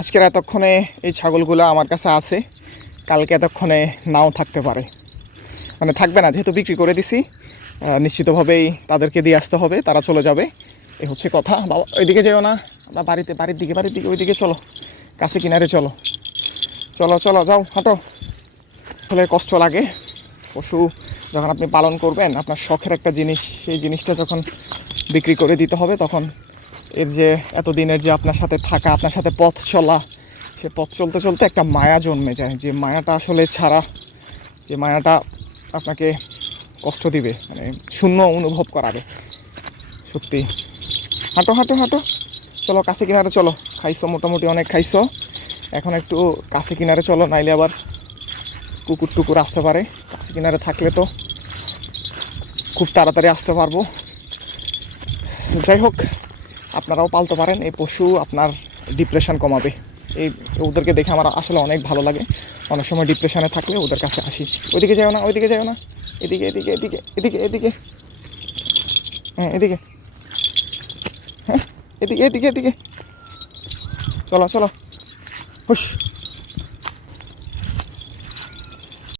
আজকের এতক্ষণে এই ছাগলগুলো আমার কাছে আছে, কালকে এতক্ষণে নাও থাকতে পারে, মানে থাকবে না, যেহেতু বিক্রি করে দিছি নিশ্চিতভাবেই তাদেরকে দিয়ে আসতে হবে, তারা চলে যাবে, এই হচ্ছে কথা। বাবা ওইদিকে যেও না, আমরা বাড়ির দিকে ওইদিকে চলো, কাছে কিনারে চলো, চলো চলো যাও, হাঁটো। আসলে কষ্ট লাগে, পশু যখন আপনি পালন করবেন, আপনার শখের একটা জিনিস, সেই জিনিসটা যখন বিক্রি করে দিতে হবে, তখন এর যে এতদিনের যে আপনার সাথে থাকা, আপনার সাথে পথ চলা, সে পথ চলতে চলতে একটা মায়া জন্মে যায়, যে মায়াটা আসলে ছাড়া, যে মায়াটা আপনাকে কষ্ট দিবে, মানে শূন্য অনুভব করাবে সত্যি। হাঁটো হাঁটো হাঁটো, চলো কাছে কিনারে চলো, খাইছো মোটামুটি অনেক খাইছো, এখন একটু কাছে কিনারে চলো, নাইলে আবার কুকুর টুকুর আসতে পারে। কাছে কিনারে থাকলে তো খুব তাড়াতাড়ি আসতে পারবো। যাই হোক, আপনারাও পালতে পারেন এই পশু, আপনার ডিপ্রেশন কমাবে। এই ওদেরকে দেখে আমার আসলে অনেক ভালো লাগে, অনেক সময় ডিপ্রেশনে থাকলে ওদের কাছে আসি। ওইদিকে যাও না, ওইদিকে যাও না, এদিকে এদিকে এদিকে এদিকে এদিকে, হ্যাঁ এদিকে, হ্যাঁ এদিকে এদিকে এদিকে, চলো চলো, হুশ।